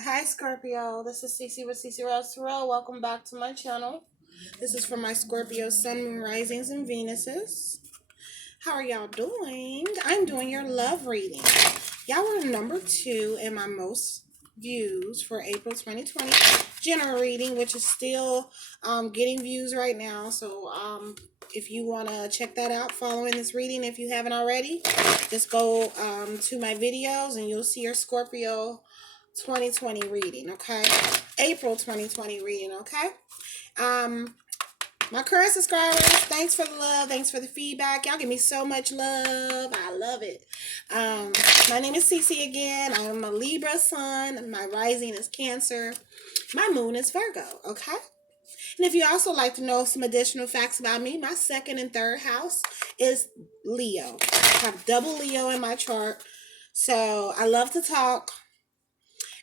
Hi Scorpio, this is Cece with CACEROSE. Welcome back to my channel. This is for my Scorpio Sun, Moon, Risings, and Venuses. How are y'all doing? I'm doing your love reading. Y'all were number 2 in my most views for April 2020 general reading, which is still getting views right now. So if you want to check that out following this reading, if you haven't already, just go to my videos and you'll see your Scorpio 2020 reading, okay? April 2020 reading, okay? Um, my current subscribers, thanks for the love, thanks for the feedback. Y'all give me so much love. I love it. My name is Cece again. I'm a Libra sun. My rising is Cancer. My moon is Virgo, okay? And if you also like to know some additional facts about me, my second and third house is Leo. I have double Leo in my chart. So I love to talk.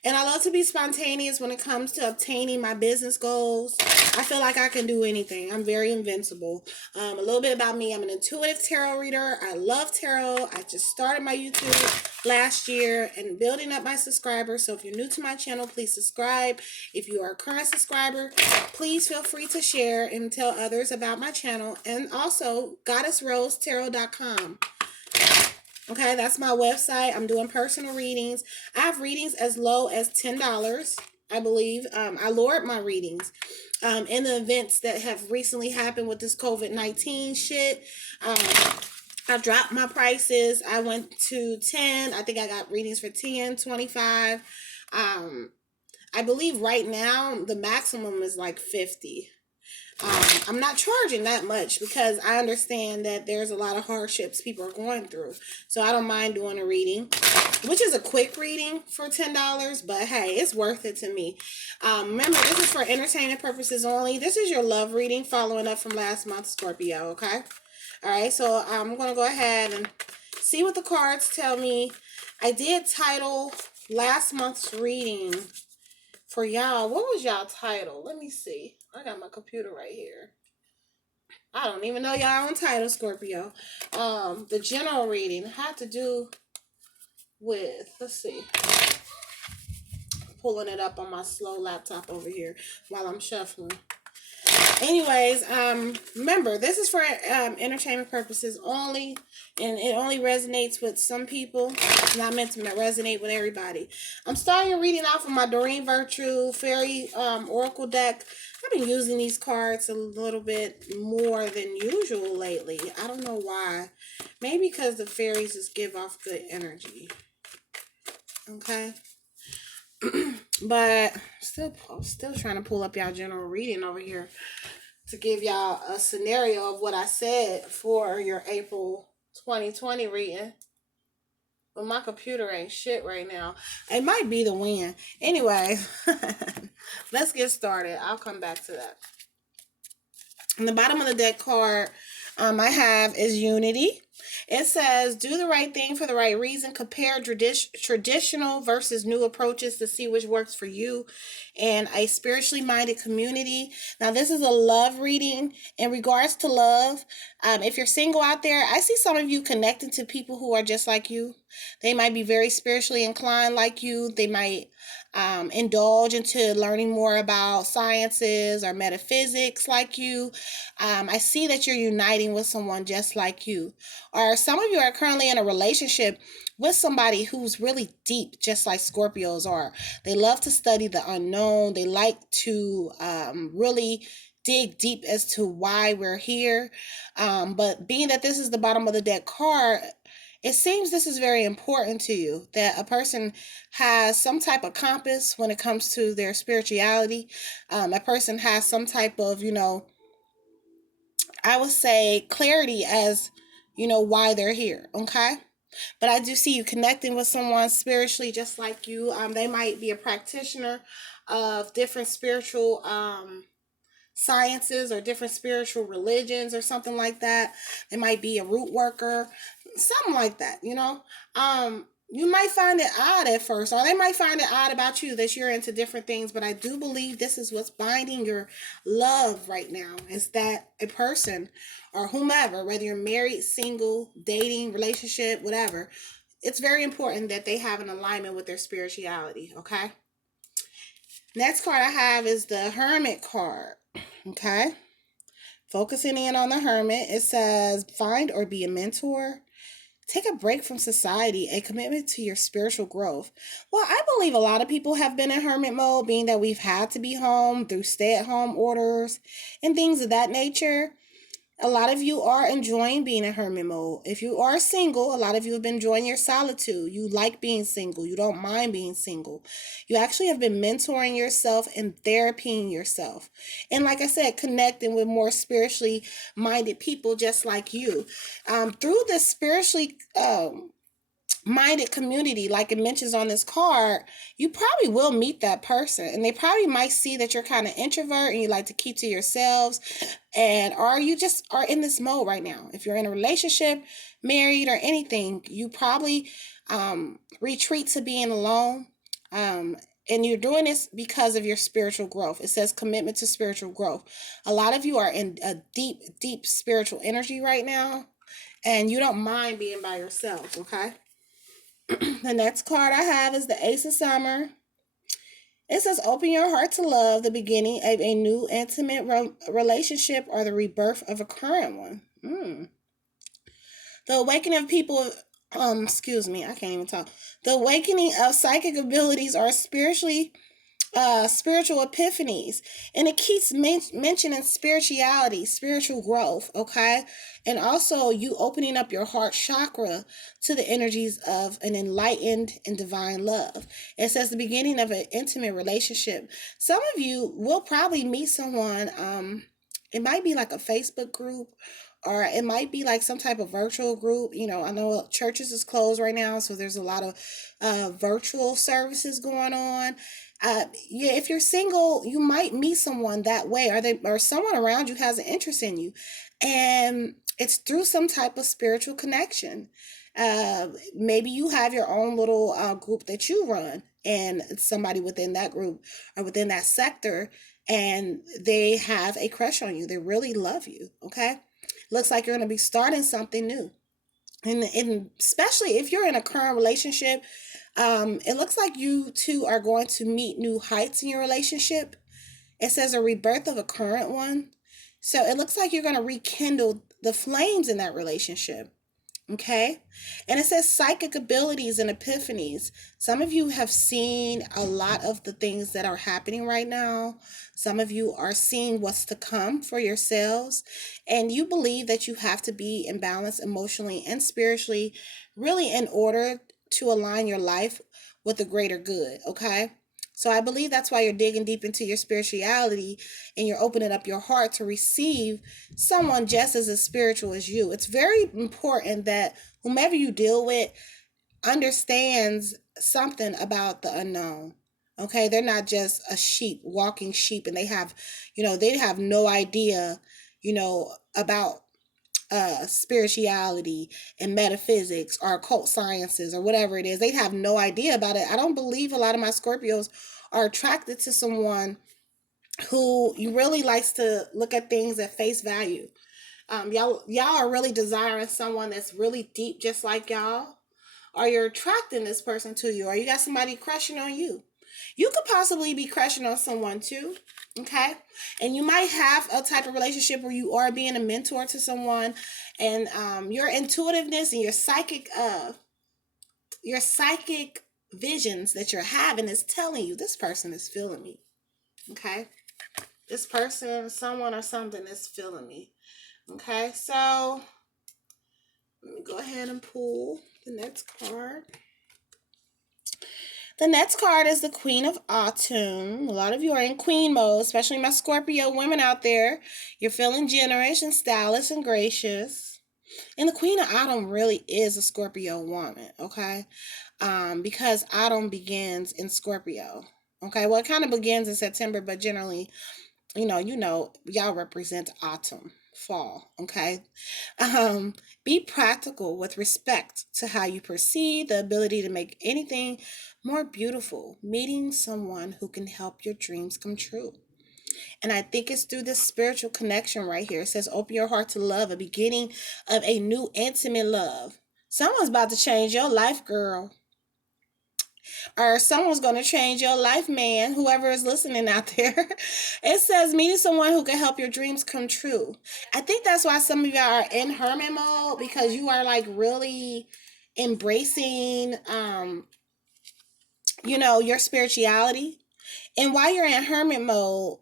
And I love to be spontaneous when it comes to obtaining my business goals. I feel like I can do anything. I'm very invincible. A little bit about me. I'm an intuitive tarot reader. I love tarot. I just started my YouTube last year and building up my subscribers. So if you're new to my channel, please subscribe. If you are a current subscriber, please feel free to share and tell others about my channel. And also, goddessrosetarot.com. Okay, that's my website. I'm doing personal readings. I have readings as low as $10, I believe. I lowered my readings in the events that have recently happened with this COVID-19 shit. I dropped my prices. I went to 10. I think I got readings for 10, 25. I believe right now the maximum is like 50. I'm not charging that much because I understand that there's a lot of hardships people are going through. So I don't mind doing a reading, which is a quick reading for $10, but hey, it's worth it to me. Remember, this is for entertainment purposes only. This is your love reading following up from last month, Scorpio, okay? All right, so I'm going to go ahead and see what the cards tell me. I did title last month's reading for y'all. What was y'all title? Let me see. I got my computer right here. I don't even know y'all own title, Scorpio. The general reading had to do with, let's see, pulling it up on my slow laptop over here while I'm shuffling. Anyways, remember, this is for entertainment purposes only, and it only resonates with some people. It's not meant to resonate with everybody. I'm starting reading off of my Doreen Virtue Fairy Oracle deck. I've been using these cards a little bit more than usual lately. I don't know why. Maybe because the fairies just give off good energy. Okay? But I'm still trying to pull up y'all general reading over here to give y'all a scenario of what I said for your April 2020 reading. But my computer ain't shit right now. It might be the wind. Anyway, let's get started. I'll come back to that. On the bottom of the deck card I have is Unity. It says, do the right thing for the right reason. Compare traditional versus new approaches to see which works for you and a spiritually minded community. Now, this is a love reading in regards to love. If you're single out there, I see some of you connecting to people who are just like you. They might be very spiritually inclined like you. They might indulge into learning more about sciences or metaphysics like you. I see that you're uniting with someone just like you. Or some of you are currently in a relationship with somebody who's really deep, just like Scorpios are. They love to study the unknown. They like to really dig deep as to why we're here. But being that this is the bottom of the deck card, it seems this is very important to you, that a person has some type of compass when it comes to their spirituality. A person has some type of, I would say clarity as, why they're here. Okay. But I do see you connecting with someone spiritually just like you. They might be a practitioner of different spiritual sciences or different spiritual religions or something like that. They might be a root worker, something like that, you might find it odd at first, or they might find it odd about you that you're into different things, but I do believe this is what's binding your love right now, is that a person or whomever, whether you're married, single, dating, relationship, whatever, it's very important that they have an alignment with their spirituality, okay? Next card I have is the Hermit card. Okay. Focusing in on the Hermit, it says find or be a mentor. Take a break from society, a commitment to your spiritual growth. Well, I believe a lot of people have been in hermit mode, being that we've had to be home through stay at home orders and things of that nature. A lot of you are enjoying being in hermit mode. If you are single, a lot of you have been enjoying your solitude. You like being single. You don't mind being single. You actually have been mentoring yourself and therapying yourself. And like I said, connecting with more spiritually minded people just like you. Through this spiritually minded community, like it mentions on this card, you probably will meet that person, and they probably might see that you're kind of introvert and you like to keep to yourselves, and or you just are in this mode right now. If you're in a relationship, married, or anything, you probably retreat to being alone. And you're doing this because of your spiritual growth. It says commitment to spiritual growth. A lot of you are in a deep spiritual energy right now, and you don't mind being by yourself, okay? The next card I have is the Ace of Summer. It says, open your heart to love, the beginning of a new intimate relationship or the rebirth of a current one. The awakening of people, excuse me, I can't even talk. The awakening of psychic abilities or spiritual epiphanies, and it keeps mentioning spirituality, spiritual growth, okay, and also you opening up your heart chakra to the energies of an enlightened and divine love. It says the beginning of an intimate relationship. Some of you will probably meet someone, it might be like a Facebook group, or it might be like some type of virtual group. I know churches is closed right now, so there's a lot of virtual services going on. Yeah, if you're single, you might meet someone that way, or someone around you has an interest in you, and it's through some type of spiritual connection. Maybe you have your own little group that you run, and somebody within that group or within that sector, and they have a crush on you. They really love you. Okay, looks like you're going to be starting something new, and especially if you're in a current relationship, it looks like you two are going to meet new heights in your relationship. It says a rebirth of a current one. So it looks like you're going to rekindle the flames in that relationship. Okay. And it says psychic abilities and epiphanies. Some of you have seen a lot of the things that are happening right now. Some of you are seeing what's to come for yourselves. And you believe that you have to be in balance emotionally and spiritually, really, in order to align your life with the greater good. Okay. So I believe that's why you're digging deep into your spirituality, and you're opening up your heart to receive someone just as spiritual as you. It's very important that whomever you deal with understands something about the unknown. Okay, they're not just a sheep, walking sheep, and they have no idea, about spirituality and metaphysics or occult sciences or whatever it is. They have no idea about it. I don't believe a lot of my Scorpios are attracted to someone who really likes to look at things at face value. Y'all are really desiring someone that's really deep, just like y'all, or you're attracting this person to you, or you got somebody crushing on you. You could possibly be crushing on someone too, okay? And you might have a type of relationship where you are being a mentor to someone, and your intuitiveness and your psychic visions that you're having is telling you this person is feeling me, okay? This person, someone or something is feeling me, okay? So let me go ahead and pull the next card. The next card is the Queen of Attune. A lot of you are in queen mode, especially my Scorpio women out there. You're feeling generous and stylish and gracious. And the Queen of Autumn really is a Scorpio woman, okay? Because Autumn begins in Scorpio. Okay, well, it kind of begins in September, but generally, y'all represent autumn, fall, okay? Be practical with respect to how you perceive the ability to make anything more beautiful, meeting someone who can help your dreams come true. And I think it's through this spiritual connection right here. It says, open your heart to love, a beginning of a new intimate love. Someone's about to change your life, girl. or someone's going to change your life, man, whoever is listening out there. It says meeting someone who can help your dreams come true. I think that's why some of y'all are in hermit mode, because you are like really embracing your spirituality. And while you're in hermit mode,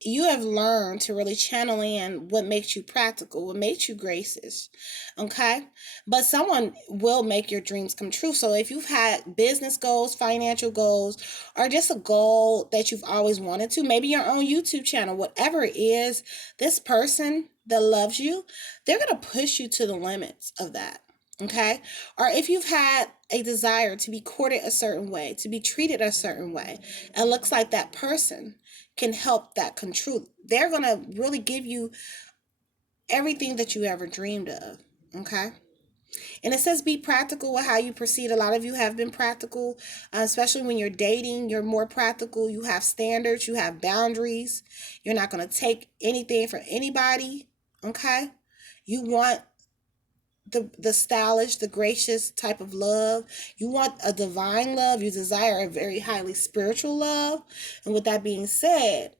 you have learned to really channel in what makes you practical, what makes you gracious. Okay? But someone will make your dreams come true. So if you've had business goals, financial goals, or just a goal that you've always wanted to, maybe your own YouTube channel, whatever it is, this person that loves you, they're going to push you to the limits of that. Okay? Or if you've had a desire to be courted a certain way, to be treated a certain way, it looks like that person can help that come true. They're going to really give you everything that you ever dreamed of. Okay? And it says be practical with how you proceed. A lot of you have been practical, especially when you're dating. You're more practical. You have standards. You have boundaries. You're not going to take anything from anybody. Okay? You want the stylish, the gracious type of love. You want a divine love. You desire a very highly spiritual love. And with that being said,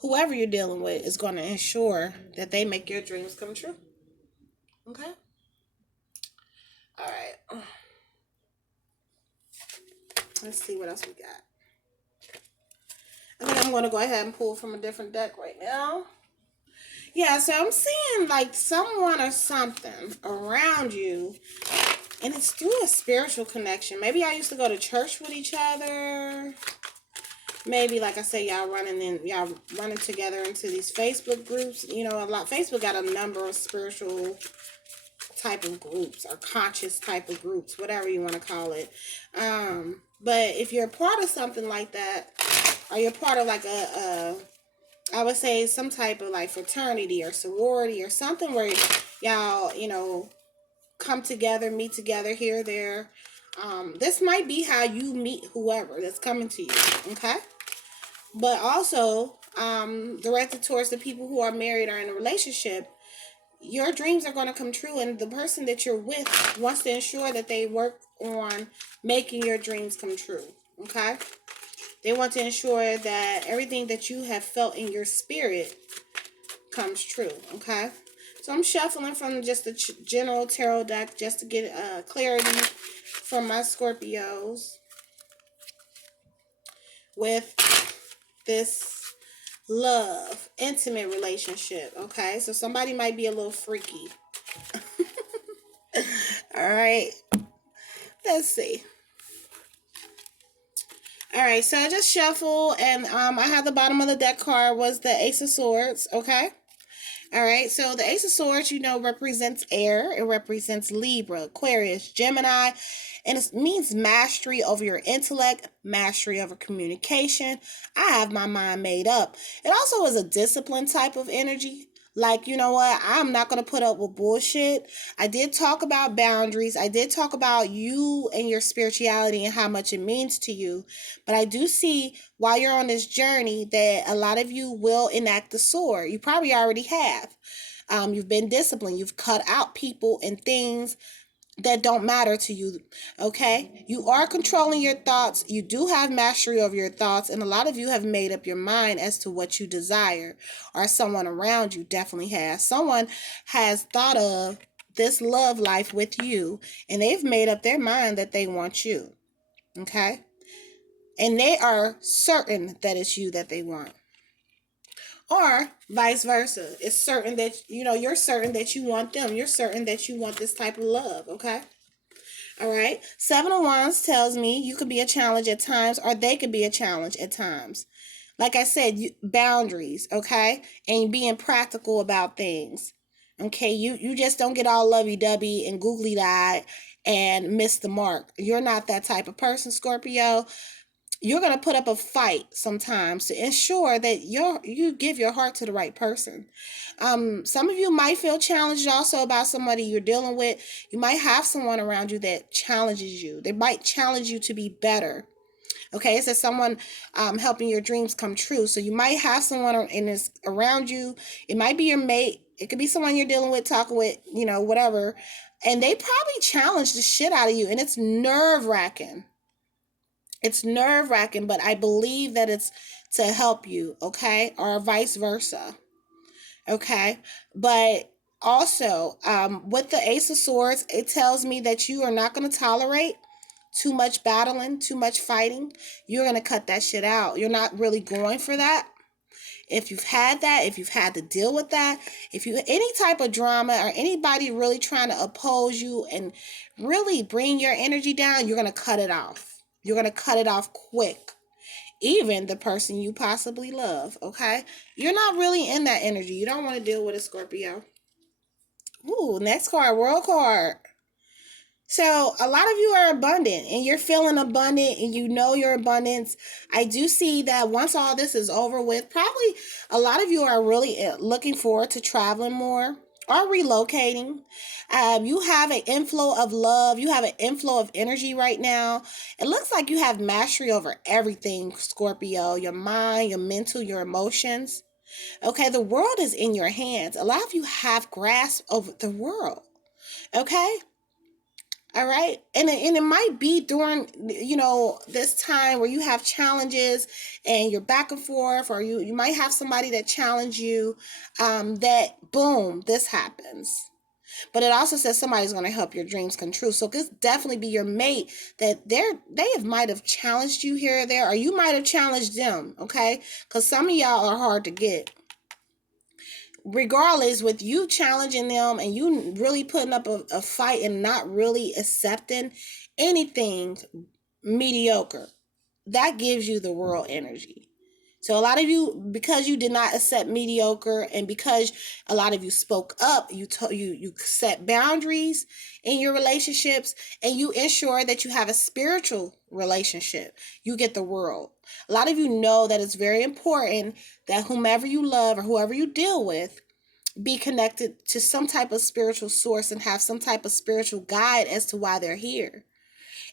whoever you're dealing with is going to ensure that they make your dreams come true. Okay? All right. Let's see what else we got. I think I'm going to go ahead and pull from a different deck right now. Yeah, so I'm seeing like someone or something around you, and it's through a spiritual connection. Maybe y'all used to go to church with each other. Maybe, like I said, y'all running together into these Facebook groups. Facebook got a number of spiritual type of groups, or conscious type of groups, whatever you want to call it. But if you're a part of something like that, or you're part of like I would say some type of like fraternity or sorority or something where y'all, come together, meet together here, there. This might be how you meet whoever that's coming to you, okay? But also, directed towards the people who are married or in a relationship, your dreams are going to come true, and the person that you're with wants to ensure that they work on making your dreams come true, okay? They want to ensure that everything that you have felt in your spirit comes true, okay? So I'm shuffling from just the general tarot deck just to get clarity from my Scorpios with this love, intimate relationship, okay? So somebody might be a little freaky. All right. Let's see. All right, so I just shuffled, and I had the bottom of the deck card was the Ace of Swords, okay? All right, so the Ace of Swords, represents air. It represents Libra, Aquarius, Gemini, and it means mastery over your intellect, mastery over communication. I have my mind made up. It also is a discipline type of energy. Like, you know what? I'm not going to put up with bullshit. I did talk about boundaries. I did talk about you and your spirituality and how much it means to you. But I do see while you're on this journey that a lot of you will enact the sword. You probably already have. You've been disciplined. You've cut out people and things that don't matter to you, okay? You are controlling your thoughts. You do have mastery over your thoughts, and a lot of you have made up your mind as to what you desire, or someone around you definitely has. Someone has thought of this love life with you, and they've made up their mind that they want you, okay? And they are certain that it's you that they want. Or vice versa. It's certain that, you're certain that you want them. You're certain that you want this type of love, okay? All right. Seven of Wands tells me you could be a challenge at times, or they could be a challenge at times. Like I said, boundaries, okay? And being practical about things. Okay, you just don't get all lovey-dovey and googly-eyed and miss the mark. You're not that type of person, Scorpio. You're going to put up a fight sometimes to ensure that you give your heart to the right person. Some of you might feel challenged also about somebody you're dealing with. You might have someone around you that challenges you. They might challenge you to be better. Okay, it says someone helping your dreams come true. So you might have someone around you. It might be your mate. It could be someone you're dealing with, talking with, whatever. And they probably challenge the shit out of you, and it's nerve-wracking. It's nerve-wracking, but I believe that it's to help you, okay? Or vice versa, okay? But also, with the Ace of Swords, it tells me that you are not going to tolerate too much battling, too much fighting. You're going to cut that shit out. You're not really going for that. If you've had that, if you've had to deal with that, if you any type of drama or anybody really trying to oppose you and really bring your energy down, you're going to cut it off. You're going to cut it off quick. Even the person you possibly love, okay? You're not really in that energy. You don't want to deal with a Scorpio. Ooh, next card, World card. So a lot of you are abundant and you're feeling abundant and you know your abundance. I do see that once all this is over with, probably a lot of you are really looking forward to traveling more or relocating. You have an inflow of love. You have an inflow of energy right now. It looks like you have mastery over everything, Scorpio, your mind, your mental, your emotions. Okay, the world is in your hands. A lot of you have grasp over the world. Okay? All right. And it might be during, this time where you have challenges and you're back and forth, or you might have somebody that challenge you, that boom, this happens. But it also says somebody's going to help your dreams come true. So this definitely be your mate that might have challenged you here or there, or you might have challenged them. Okay. Because some of y'all are hard to get. Regardless, with you challenging them and you really putting up a fight and not really accepting anything mediocre, that gives you the world energy. So a lot of you, because you did not accept mediocre, and because a lot of you spoke up, you set boundaries in your relationships, and you ensure that you have a spiritual relationship, you get the world. A lot of you know that it's very important that whomever you love or whoever you deal with be connected to some type of spiritual source and have some type of spiritual guide as to why they're here.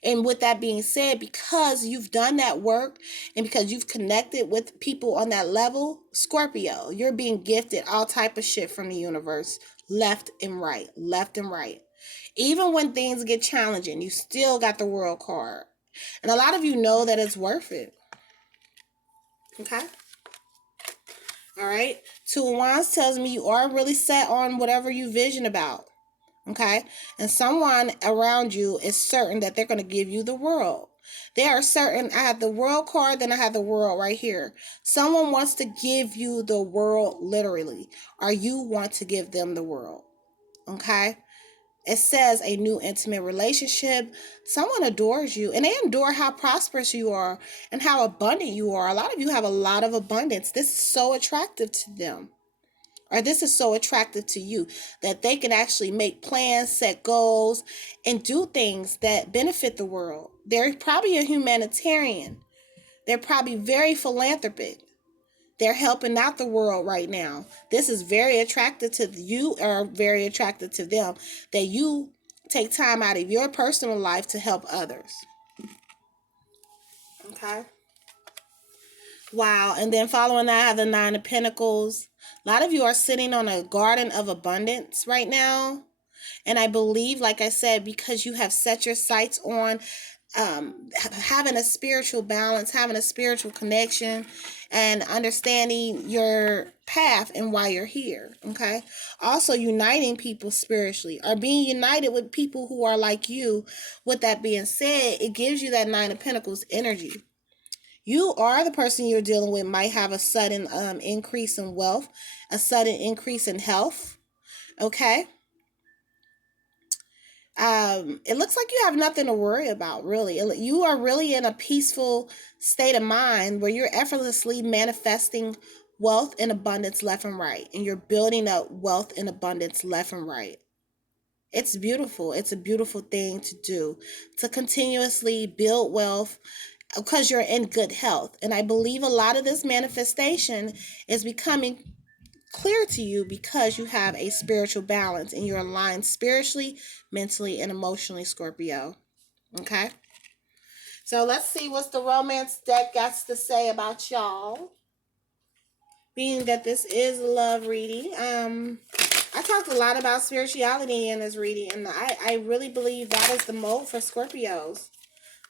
And with that being said, because you've done that work and because you've connected with people on that level, Scorpio, you're being gifted all type of shit from the universe, left and right, left and right. Even when things get challenging, you still got the world card. And a lot of you know that it's worth it. Okay? All right? Two of Wands tells me you are really set on whatever you vision about. Okay? And someone around you is certain that they're going to give you the world. They are certain. I have the world card, then I have the world right here. Someone wants to give you the world literally, or you want to give them the world. Okay? It says a new intimate relationship. Someone adores you, and they adore how prosperous you are and how abundant you are. A lot of you have a lot of abundance. This is so attractive to them. Or this is so attractive to you that they can actually make plans, set goals, and do things that benefit the world. They're probably a humanitarian. They're probably very philanthropic. They're helping out the world right now. This is very attractive to you, or very attractive to them, that you take time out of your personal life to help others. Okay. Wow. And then following that, I have the Nine of Pentacles. A lot of you are sitting on a garden of abundance right now. And I believe, like I said, because you have set your sights on having a spiritual balance, having a spiritual connection, and understanding your path and why you're here. Okay. Also, uniting people spiritually, or being united with people who are like you. With that being said, it gives you that Nine of Pentacles energy. You are the person you're dealing with might have a sudden increase in wealth, a sudden increase in health. Okay. It looks like you have nothing to worry about, really. You are really in a peaceful state of mind where you're effortlessly manifesting wealth and abundance left and right, and you're building up wealth and abundance left and right. It's beautiful. It's a beautiful thing to do, to continuously build wealth because you're in good health. And I believe a lot of this manifestation is becoming clear to you because you have a spiritual balance and you're aligned spiritually, mentally, and emotionally, Scorpio. Okay? So let's see what the romance deck got to say about y'all. Being that this is a love reading, I talked a lot about spirituality in this reading, and I really believe that is the mode for Scorpios.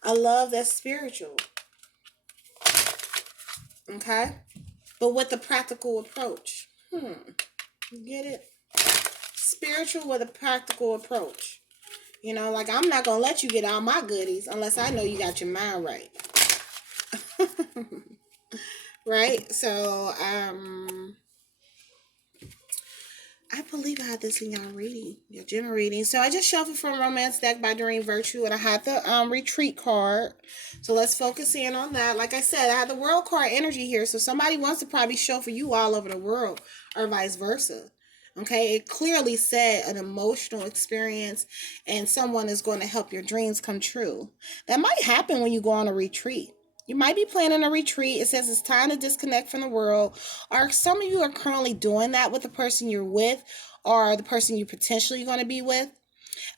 A love that's spiritual. Okay? But with a practical approach. You get it? Spiritual with a practical approach. You know, like I'm not going to let you get all my goodies unless I know you got your mind right. Right? So, I believe I had this in your reading, your general reading. So I just shuffled from Romance deck by Doreen Virtue, and I had the retreat card. So let's focus in on that. Like I said, I had the world card energy here. So somebody wants to probably show for you all over the world, or vice versa. Okay, it clearly said an emotional experience, and someone is going to help your dreams come true. That might happen when you go on a retreat. You might be planning a retreat. It says it's time to disconnect from the world. Or some of you are currently doing that with the person you're with, or the person you're potentially going to be with.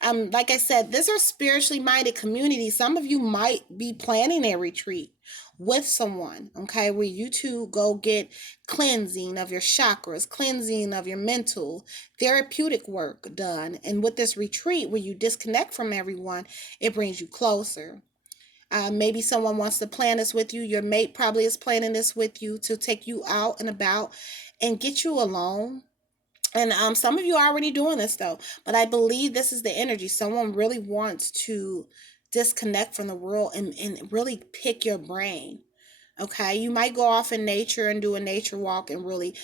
Like I said, these are spiritually minded communities. Some of you might be planning a retreat with someone, okay, where you two go get cleansing of your chakras, cleansing of your mental, therapeutic work done. And with this retreat where you disconnect from everyone, it brings you closer. Maybe someone wants to plan this with you. Your mate probably is planning this with you to take you out and about and get you alone. And some of you are already doing this though, but I believe this is the energy. Someone really wants to disconnect from the world and really pick your brain. Okay, you might go off in nature and do a nature walk and really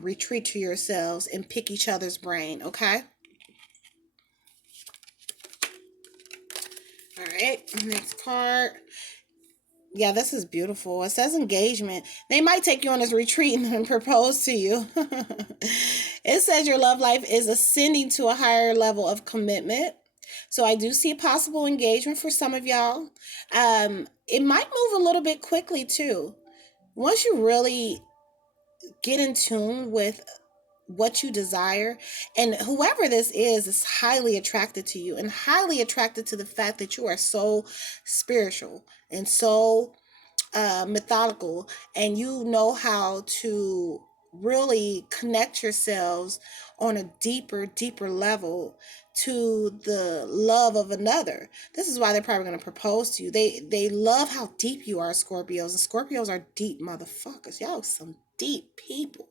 retreat to yourselves and pick each other's brain. Okay. All right, next card. Yeah, this is beautiful. It says engagement. They might take you on this retreat and propose to you. It says your love life is ascending to a higher level of commitment. So I do see a possible engagement for some of y'all. It might move a little bit quickly too. Once you really get in tune with what you desire, and whoever this is highly attracted to you and highly attracted to the fact that you are so spiritual and so methodical, and you know how to really connect yourselves on a deeper level to the love of another. This is why they're probably going to propose to you. They love how deep you are, Scorpios, and Scorpios are deep motherfuckers. Y'all some deep people.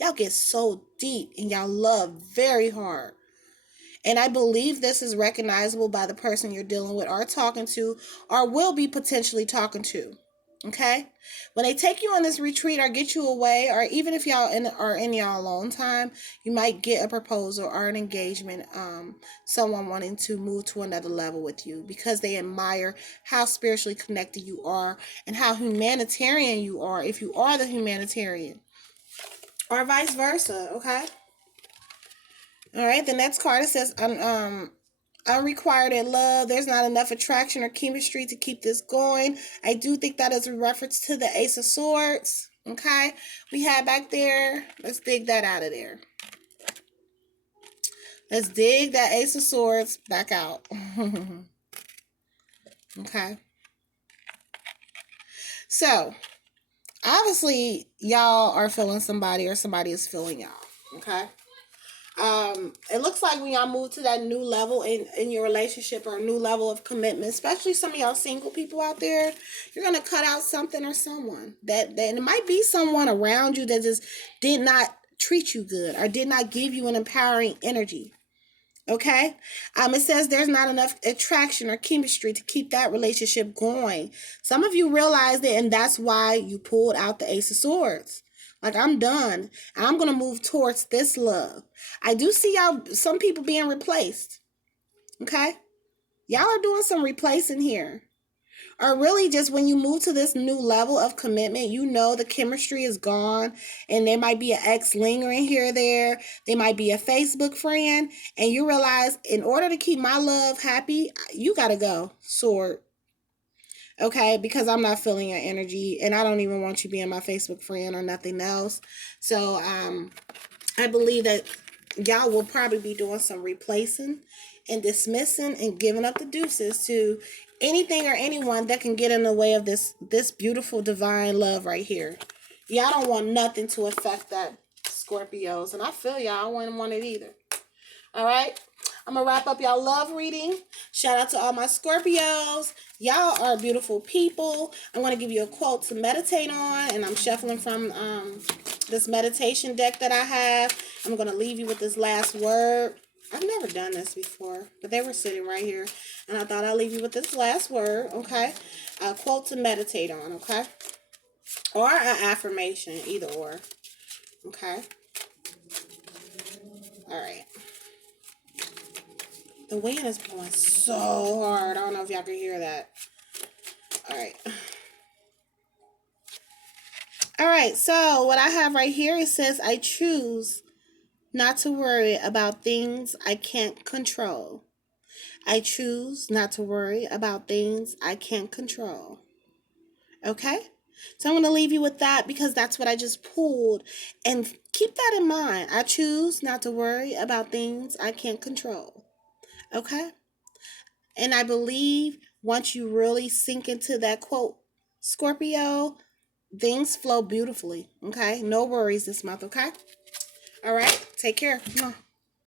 Y'all get so deep and y'all love very hard. And I believe this is recognizable by the person you're dealing with or talking to or will be potentially talking to. Okay? When they take you on this retreat or get you away, or even if y'all are in y'all alone time, you might get a proposal or an engagement, someone wanting to move to another level with you because they admire how spiritually connected you are and how humanitarian you are if you are the humanitarian. Or vice versa, okay? All right, the next card, it says, unrequited love. There's not enough attraction or chemistry to keep this going. I do think that is a reference to the Ace of Swords, okay? We had back there. Let's dig that out of there. Let's dig that Ace of Swords back out. Okay. So, obviously, y'all are feeling somebody or somebody is feeling y'all, okay? It looks like when y'all move to that new level in your relationship or a new level of commitment, especially some of y'all single people out there, you're going to cut out something or someone that it might be someone around you that just did not treat you good or did not give you an empowering energy. Okay? It says there's not enough attraction or chemistry to keep that relationship going. Some of you realized it, and that's why you pulled out the Ace of Swords. Like, I'm done. I'm going to move towards this love. I do see y'all, some people being replaced. Okay? Y'all are doing some replacing here. Or really just when you move to this new level of commitment, you know the chemistry is gone. And there might be an ex lingering here or there. There might be a Facebook friend. And you realize in order to keep my love happy, you got to go. Sword. Okay, because I'm not feeling your energy and I don't even want you being my Facebook friend or nothing else. So I believe that y'all will probably be doing some replacing and dismissing and giving up the deuces to anything or anyone that can get in the way of this beautiful divine love right here. Y'all don't want nothing to affect that, Scorpios. And I feel y'all, I wouldn't want it either. All right. I'm going to wrap up y'all love reading. Shout out to all my Scorpios. Y'all are beautiful people. I'm going to give you a quote to meditate on. And I'm shuffling from this meditation deck that I have. I'm going to leave you with this last word. I've never done this before, but they were sitting right here. And I thought I'd leave you with this last word, okay? A quote to meditate on, okay? Or an affirmation, either or, okay? All right. The wind is blowing so hard. I don't know if y'all can hear that. All right. All right, so what I have right here, it says, I choose not to worry about things I can't control. I choose not to worry about things I can't control. Okay? So I'm going to leave you with that because that's what I just pulled. And keep that in mind. I choose not to worry about things I can't control. Okay? And I believe once you really sink into that quote, Scorpio, things flow beautifully. Okay? No worries this month. Okay? All right? Take care.